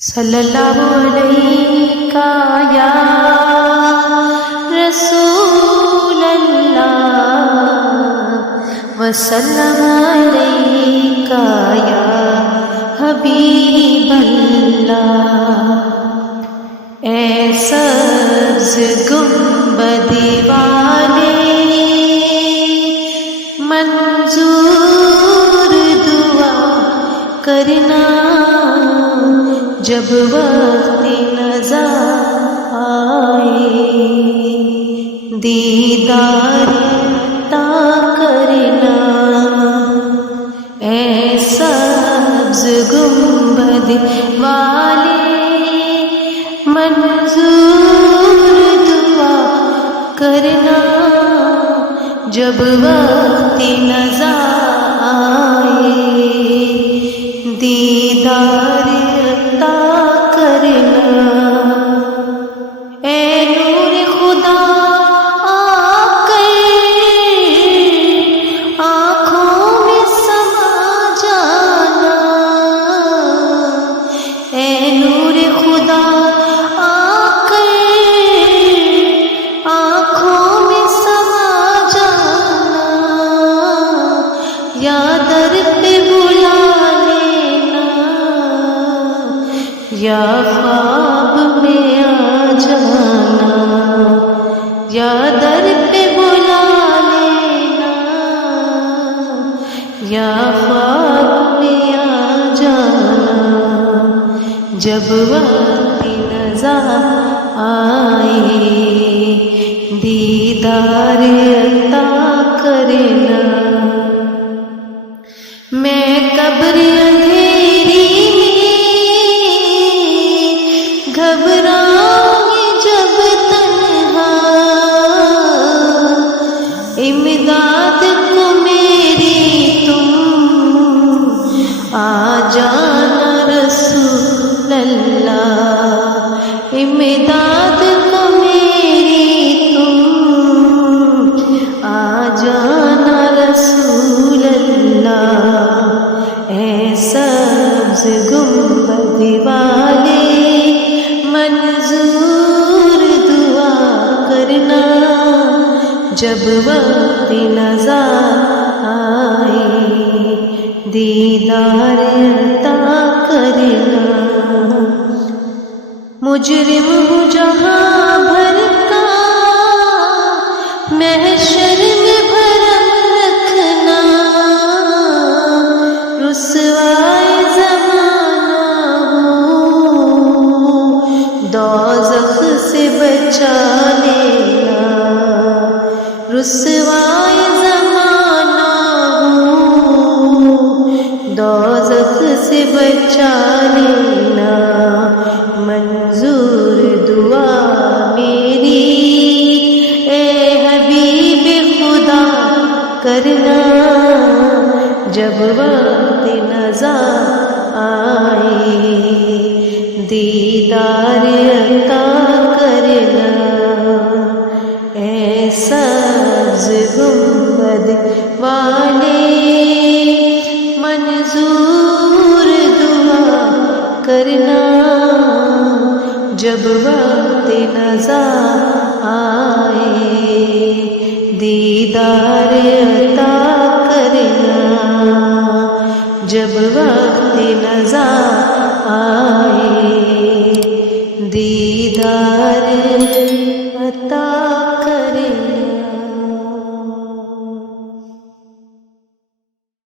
صلی اللہ علیہ یا رسول اللہ وسلم علیہ یا حبیب اللہ۔ اے سبز گنبد والے منظور دعا کرنا، جب وقت نظر آئے دیدار عطا کرنا۔ اے سبز گنبد والے منظور دعا کرنا، جب وقت نظر آئے دیدار عطا کرنا۔ اے نور خدا آ کر آنکھوں میں سما جانا، اے نور خدا آ کر آنکھوں میں سما جانا، یا در پہ بلا یا خواب میں آ جانا، یا در پہ بلا لینا، یا خواب میں آ جانا، جب وقت نظر آئے دیدار عطا کرنا۔ میں قبر اندھیری گھبراؤں جب تنہا، امداد کو میری تم آ جانا رسول اللہ، امداد کو میری تم آ جانا رسول اللہ۔ اے سبز گنبد والے منظور دعا کرنا، جب وقت نظر آئے دیدار عطا کرنا۔ مجرم ہوں جہاں بھر کا محشر میں بھرم رکھنا، رسوائے زمانہ دوزخ سے بچا لینا، رسوائے زمانہ دوزخ سے بچا لینا، منظور دعا میری اے حبیب خدا کرنا، جب وقت نظر آئے دیدار عطا کرنا۔ اے سبز گنبد والے منظور دعا کرنا، جب وقت نظر آئے دیدار عطا کرنا، جب وقت نظر آئے دیدار عطا